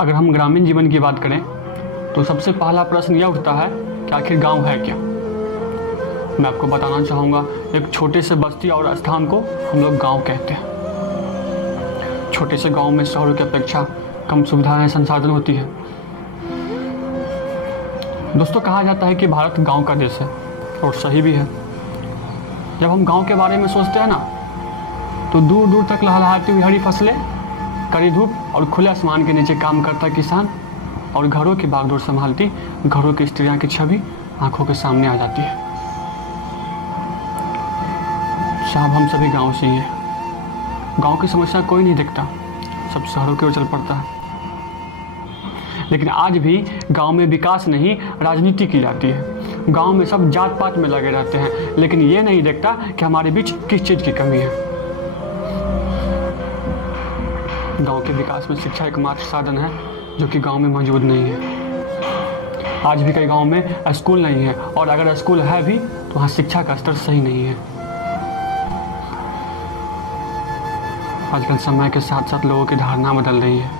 अगर हम ग्रामीण जीवन की बात करें तो सबसे पहला प्रश्न यह उठता है कि आखिर गांव है क्या। मैं आपको बताना चाहूँगा, एक छोटे से बस्ती और स्थान को हम लोग गांव कहते हैं। छोटे से गांव में शहरों की अपेक्षा कम सुविधाएं संसाधन होती है। दोस्तों, कहा जाता है कि भारत गांव का देश है और सही भी है। जब हम गांव के बारे में सोचते हैं ना, तो दूर दूर तक लहलहाती हुई हरी फसलें, कड़ी धूप और खुले आसमान के नीचे काम करता किसान और घरों की बागडोर संभालती घरों की स्त्रियां की छवि आंखों के सामने आ जाती है। साहब, हम सभी गांव से ही हैं। गांव की समस्या कोई नहीं देखता, सब शहरों की ओर चल पड़ता है। लेकिन आज भी गांव में विकास नहीं, राजनीति की जाती है। गांव में सब जात पात में लगे रहते हैं, लेकिन ये नहीं देखता कि हमारे बीच किस चीज़ की कमी है। गांव के विकास में शिक्षा एकमात्र साधन है जो कि गांव में मौजूद नहीं है। आज भी कई गांव में स्कूल नहीं है, और अगर स्कूल है भी तो वहाँ शिक्षा का स्तर सही नहीं है। आजकल समय के साथ साथ लोगों की धारणा बदल रही है,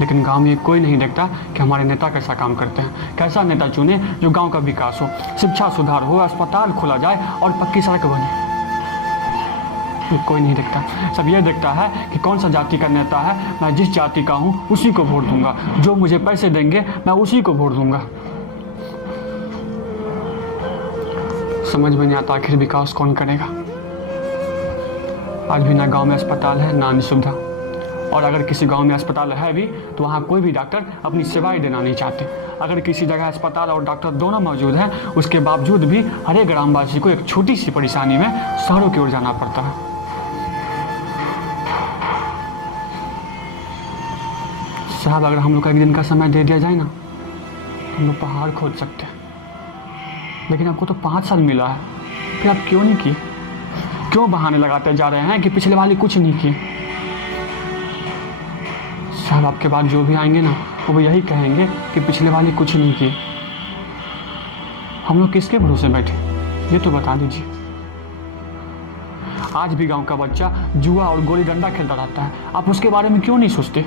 लेकिन गांव में कोई नहीं देखता कि हमारे नेता कैसा काम करते हैं। कैसा नेता चुने जो गांव का विकास हो, शिक्षा सुधार हो, अस्पताल खोला जाए और पक्की सड़क बने। ये कोई नहीं देखता। सब ये देखता है कि कौन सा जाति का नेता है, मैं जिस जाति का हूँ उसी को वोट दूंगा, जो मुझे पैसे देंगे मैं उसी को वोट दूंगा। समझ में नहीं आता आखिर विकास कौन करेगा। आज भी ना गांव में अस्पताल है, ना अन्य सुविधा, और अगर किसी गांव में अस्पताल है भी तो वहाँ कोई भी डॉक्टर अपनी सेवाएं देना नहीं चाहते। अगर किसी जगह अस्पताल और डॉक्टर दोनों मौजूद हैं, उसके बावजूद भी हर एक ग्रामवासी को एक छोटी सी परेशानी में शहरों की ओर जाना पड़ता है। साहब, अगर हम लोग का एक दिन का समय दे दिया जाए ना, हम लोग पहाड़ खोद सकते हैं। लेकिन आपको तो 5 साल मिला है, फिर आप क्यों नहीं किए? क्यों बहाने लगाते जा रहे हैं कि पिछले वाले कुछ नहीं किए? साहब, आपके बाद जो भी आएंगे ना, वो यही कहेंगे कि पिछले वाले कुछ नहीं किए। हम लोग किसके भरोसे बैठे, ये तो बता दीजिए। आज भी गांव का बच्चा जुआ और गोली डंडा खेलता रहता है, आप उसके बारे में क्यों नहीं सोचते?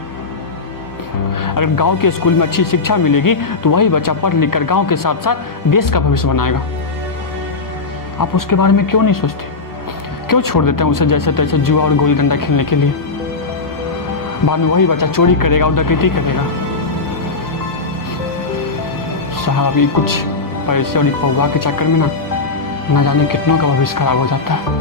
अगर गांव के स्कूल में अच्छी शिक्षा मिलेगी तो वही बच्चा पढ़ लिख कर गांव के साथ साथ देश का भविष्य बनाएगा। आप उसके बारे में क्यों नहीं सोचते? क्यों छोड़ देते हैं उसे जैसे तैसे जुआ और गोली डंडा खेलने के लिए? बाद में वही बच्चा चोरी करेगा और डकैती करेगा। साहब, ये कुछ पैसे और पौवा के चक्कर में ना जाने कितनों का भविष्य खराब हो जाता है।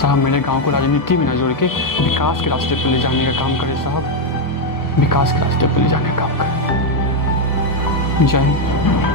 साहब, मेरे गांव को राजनीति में न जोड़ के विकास के रास्ते पर ले जाने का काम करें। साहब, विकास के रास्ते पर ले जाने का काम करें। जय हिंद।